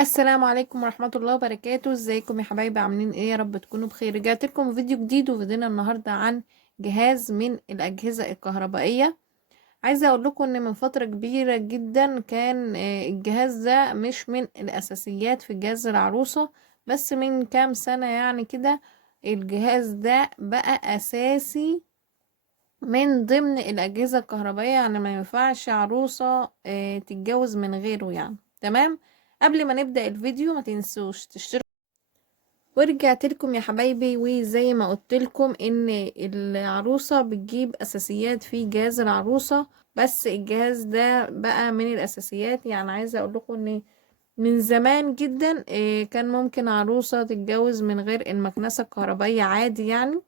السلام عليكم ورحمة الله وبركاته. ازيكم يا حبايبي؟ عاملين ايه؟ يا رب تكونوا بخير. رجعت لكم فيديو جديد، وفيديونا النهاردة عن جهاز من الأجهزة الكهربائية. عايزة اقول لكم ان من فترة كبيرة جدا كان الجهاز ده مش من الأساسيات في جهاز العروسة، بس من كام سنة يعني كده الجهاز ده بقى أساسي من ضمن الأجهزة الكهربائية. يعني ما ينفعش عروسة تتجوز من غيره يعني. تمام. قبل ما نبدأ الفيديو ما تنسوش تشتركوا. ورجعت لكم يا حبايبي، وزي ما قلت لكم ان العروسة بتجيب اساسيات في جهاز العروسة، بس الجهاز ده بقى من الاساسيات. يعني عايزة اقول لكم ان من زمان جدا كان ممكن عروسة تتجوز من غير المكنسة الكهربائية عادي يعني،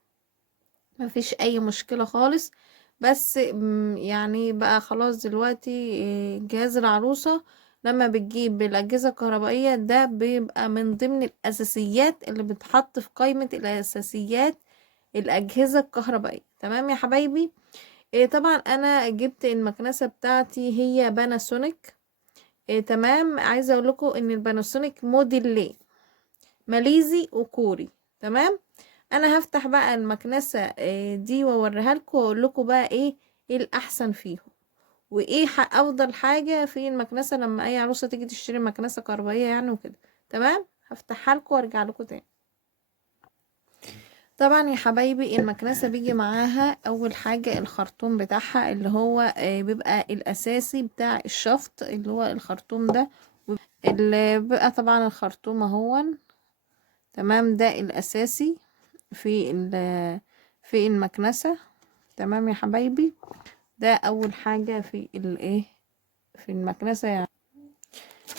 مفيش اي مشكلة خالص. بس يعني بقى خلاص دلوقتي جهاز العروسة لما بتجيب الأجهزة الكهربائية ده بيبقى من ضمن الأساسيات اللي بتحط في قائمة الأساسيات الأجهزة الكهربائية. تمام يا حبايبي. طبعا أنا جبت المكنسة بتاعتي هي باناسونيك. تمام. عايزة أقول لكم إن الباناسونيك موديلين، ماليزي وكوري. تمام. انا هفتح بقى المكنسة دي واوريها لكم، واقول لكم بقى ايه الاحسن فيهم، وايه افضل حاجة في المكنسة لما اي عروسة تيجي تشتري مكنسة كهربائية يعني وكده. تمام. هفتحها لكم وارجع لكم تاني. طبعا يا حبايبي المكنسة بيجي معاها اول حاجة الخرطوم بتاعها، اللي هو بيبقى الاساسي بتاع الشفط، اللي هو الخرطوم ده. اللي بيبقى طبعا الخرطوم اهون. تمام. ده الاساسي في في المكنسة. تمام يا حبايبي. ده اول حاجة في في المكنسة يعني.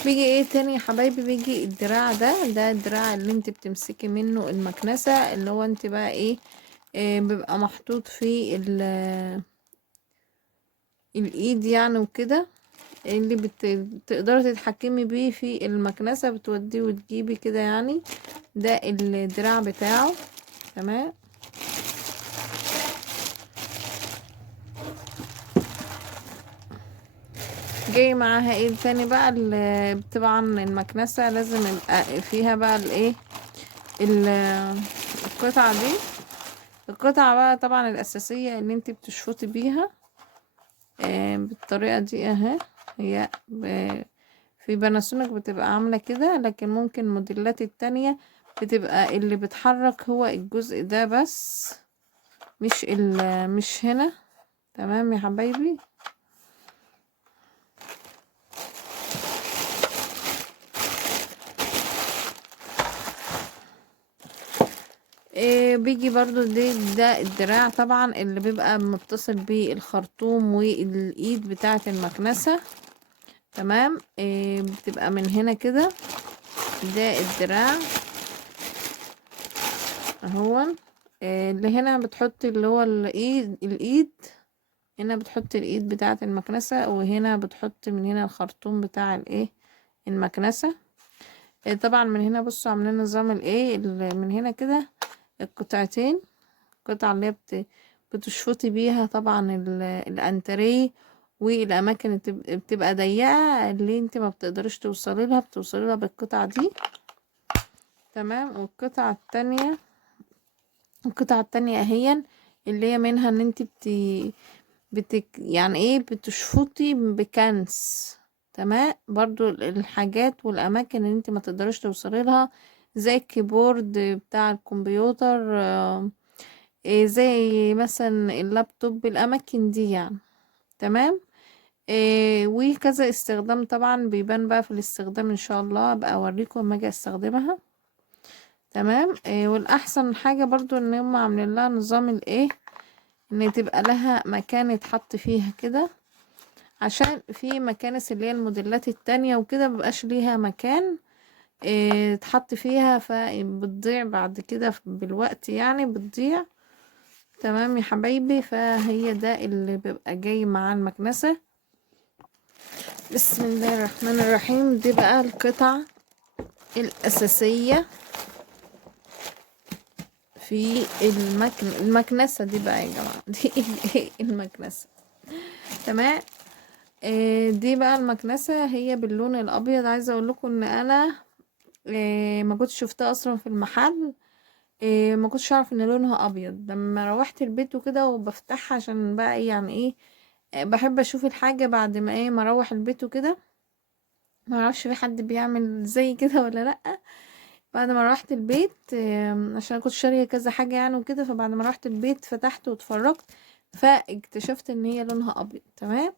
بيجي ايه تاني يا حبايبي؟ بيجي الدراع ده الدراع اللي انت بتمسكي منه المكنسة، اللي هو انت بقى بيبقى محطوط في الايد يعني وكده، اللي تقدري تتحكمي بيه في المكنسة، بتوديه وتجيبي كده يعني. ده الدراع بتاعه. تمام. جاي معاها ايه تاني بقى؟ طبعا المكنسة لازم يبقى فيها بقى ال- القطعة دي. القطعة بقى طبعا الأساسية اللي انت بتشفطي بيها بالطريقة دي اهي. هي في باناسونيك بتبقى عاملة كده، لكن ممكن الموديلات التانية بتبقى اللي بتحرك هو الجزء ده بس، مش هنا. تمام يا حبايبي. بيجي برضو ده الدراع طبعا اللي بيبقى متصل بالخرطوم والايد بتاعة المكنسة. تمام. بتبقى من هنا كده. ده الدراع اهو. اللي هنا بتحط اللي هو الايد. هنا بتحط الايد بتاعة المكنسة، وهنا بتحط من هنا الخرطوم بتاع المكنسة. طبعا من هنا بصوا عاملين نظام من هنا كده القطعتين. القطعة اللي هي بتشفطي بيها طبعا الانتريه، والاماكن اللي بتبقى ضيقة اللي انت ما بتقدرش بتوصلي لها بالقطعة دي. تمام. القطعة التانية اهي، اللي هي منها ان انت يعني بتشفطي بكنس. تمام. برضو الحاجات والاماكن اللي انت ما تقدرش توصلي لها، زي الكيبورد بتاع الكمبيوتر، زي مثلا اللابتوب، الاماكن دي يعني. تمام. وكذا استخدام طبعا بيبان بقى في الاستخدام، ان شاء الله ابقى اوريكم لما اجي استخدمها. تمام. والاحسن حاجة برضو ان هم عاملين لها نظام ان تبقى لها مكان يتحط فيها كده، عشان في مكانس اللي هي الموديلات التانية وكده مبقاش ليها مكان تحط فيها، فبتضيع بعد كده بالوقت يعني بتضيع. تمام يا حبايبي. فهي ده اللي بيبقى جاي مع المكنسة. بسم الله الرحمن الرحيم. دي بقى القطع الأساسية في المكنسة دي بقى يا جماعة. دي المكنسة. تمام. دي بقى المكنسة هي باللون الابيض. عايزة اقول لكم ان انا ما كنتش شفتها اصلا في المحل. ما كنتش اعرف ان لونها ابيض. لما روحت البيت وكده وبفتحها عشان بقى ايه يعني ايه، بحب اشوف الحاجة بعد ما ايه ما اروح البيت وكده. ما اعرفش في حد بيعمل زي كده ولا لا. بعد ما روحت البيت عشان كنت شارية كذا حاجة يعني وكده، فبعد ما روحت البيت فتحت واتفرجت فاكتشفت ان هي لونها ابيض. تمام.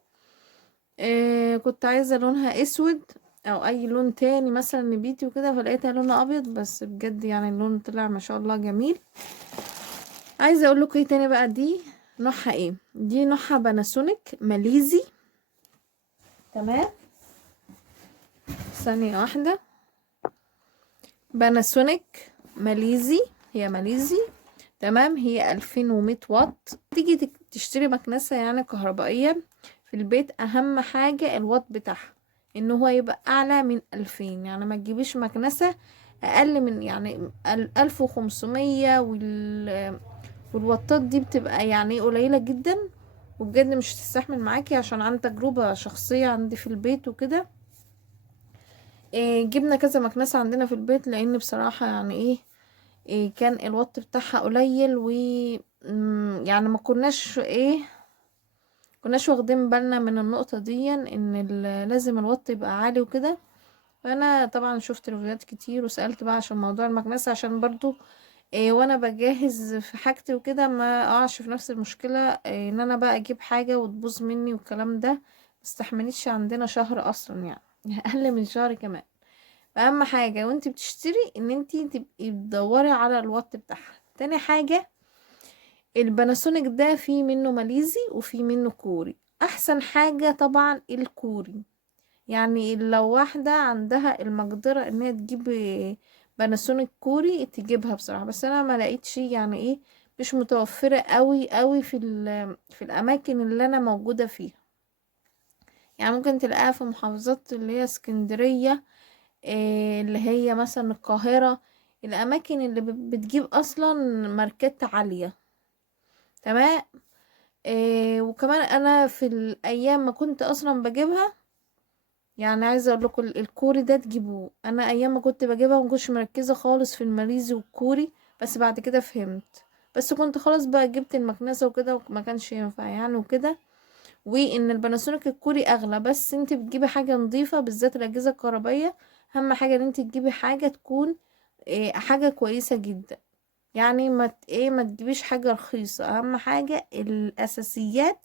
كنت عايزة لونها اسود او اي لون تاني مثلا نبيتي وكده، فلقيتها لونها ابيض. بس بجد يعني اللون طلع ما شاء الله جميل. عايزة اقول لكم ايه تاني بقى. دي نوعها ايه؟ دي نوعها باناسونيك ماليزي. تمام. ثانية واحدة. باناسونيك ماليزي. هي ماليزي. تمام. هي 2100 واط. تيجي تشتري مكنسة يعني كهربائية في البيت، اهم حاجة الواط بتاعها ان هو يبقى اعلى من 2000. يعني ما تجيبيش مكنسة اقل من يعني 1500. والواطات دي بتبقى يعني قليلة جدا، وبجد مش هتستحمل معاكي. عشان عن تجربة شخصية عندي في البيت وكده، جبنا كذا مكنسة عندنا في البيت، لان بصراحة يعني إيه كان الوات بتاعها قليل. و يعني ما كناش واخدين بالنا من النقطة دي ان لازم الوات يبقى عالي وكده. فانا طبعا شفت ريفيوهات كتير وسألت بقى عشان موضوع المكنسة، عشان برضو وانا بجهز في حاجتي وكده ما اقعش في نفس المشكلة. ان انا بقى اجيب حاجة وتبوظ مني والكلام ده. مستحمليش عندنا شهر اصلا يعني اقل من شهر كمان. فاهم حاجة وانت بتشتري ان انت تبقي بتدوري على الوات بتاعها. تاني حاجة، الباناسونيك ده فيه منه ماليزي وفيه منه كوري. احسن حاجة طبعا الكوري. يعني لو واحدة عندها المقدرة ان هي تجيب باناسونيك كوري تجيبها بصراحة. بس انا ما لقيتش يعني ايه، مش متوفرة قوي قوي في الاماكن اللي انا موجودة فيها. يعني ممكن تلاقيها في محافظات اللي هي اسكندرية، اللي هي مثلا القاهرة، الأماكن اللي بتجيب أصلا ماركات عالية. تمام. وكمان أنا في الأيام ما كنت أصلا بجيبها، يعني عايزة أقول لكم الكوري ده تجيبوه. أنا أيام ما كنت بجيبها ما كنتش مركزة خالص في الماليزي والكوري، بس بعد كده فهمت. بس كنت خلاص بقى جبت المكنسة وكده وما كانش ينفع يعني وكده. وان الباناسونيك الكوري اغلى، بس انت بتجيبي حاجه نظيفه بالذات الاجهزه الكهربائيه. اهم حاجه ان انت تجيبي حاجه تكون حاجه كويسه جدا. يعني ما تجيبيش حاجه رخيصه. اهم حاجه الاساسيات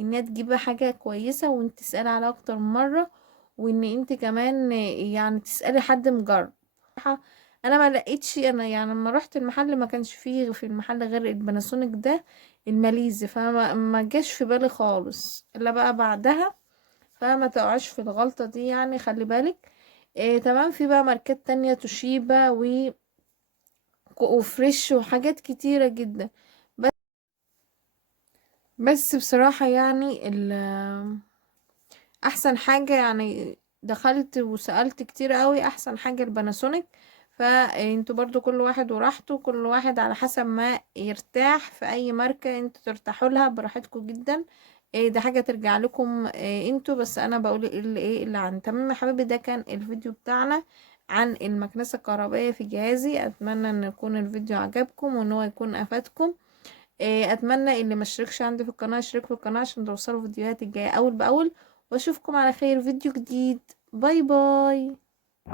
ان تجيبي حاجه كويسه، وانت تسالي عليها اكتر من مره، وان انت كمان يعني تسالي حد مجرب. انا ما لقيتش. انا يعني لما رحت المحل ما كانش فيه في المحل غير الباناسونيك ده الماليزي، فما ما جاش في بالي خالص الا بقى بعدها. فما تقعش في الغلطة دي يعني، خلي بالك. تمام. في بقى ماركات تانية توشيبا وفريش وحاجات كتيرة جدا. بس بس بصراحة يعني احسن حاجة يعني دخلت وسألت كتير قوي، احسن حاجة الباناسونيك. فانتوا برضو كل واحد وراحته، كل واحد على حسب ما يرتاح في اي ماركة انتوا ترتاحوا لها براحتكم جدا. ده حاجة ترجع لكم انتوا. بس انا بقول اللي عن تمام يا حبيبي. ده كان الفيديو بتاعنا عن المكنسة الكهربائية في جهازي. اتمنى ان يكون الفيديو عجبكم وان هو يكون افادكم. اتمنى اللي مشتركش عندي في القناة يشترك في القناة عشان توصلوا فيديوهات الجاية اول باول. واشوفكم على خير فيديو جديد. باي باي.